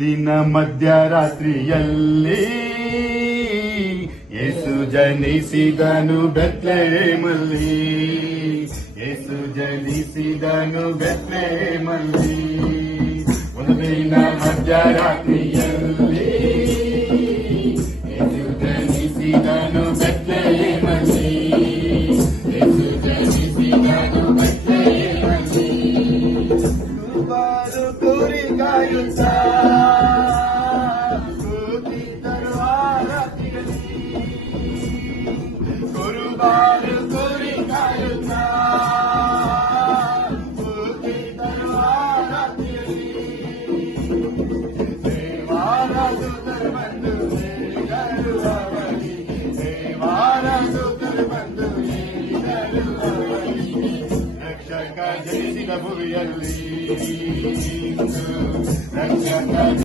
ದಿನ ಮಧ್ಯರಾತ್ರಿಯಲ್ಲಿ ಯೇಸು ಜನಿಸಿದನು ಬೆತ್ಲೆಹೇಮಲ್ಲಿ. ಯೇಸು ಜನಿಸಿದನು ಬೆತ್ಲೆಹೇಮಲ್ಲಿ. ಒಂದು ದಿನ ಮಧ್ಯರಾತ್ರಿಯಲ್ಲಿ ಯೇಸು ಜನಿಸಿದನು ಬೆತ್ಲೆಹೇಮಲ್ಲಿ. ಯೇಸು ಜನಿಸಿದನು ಬೆತ್ಲೆಹೇಮಲ್ಲಿ. ಕುರುಬರು ಕುರಿ ಕಾಯುತ್ತಾ ಕೂತಿದ್ದರು ಆ ರಾತ್ರಿಯಲ್ಲಿ. ಕುರುಬರು ಕುರಿ ಕಾಯುತ್ತಾ ಕೂತಿದ್ದರು ಆ ರಾತ್ರಿಯಲ್ಲಿ. ದೇವರ ದೂತರು ಬಂದು ಹೇಳಿದರು ಅವರಿಗೆ. ದೇವರ ದೂತರು ಬಂದು ಹೇಳಿದರು ಅವರಿಗೆ. ರಕ್ಷಕ ಜನಿಸಿದ ಭುವಿಯಲ್ಲಿ. ರಕ್ಷಕ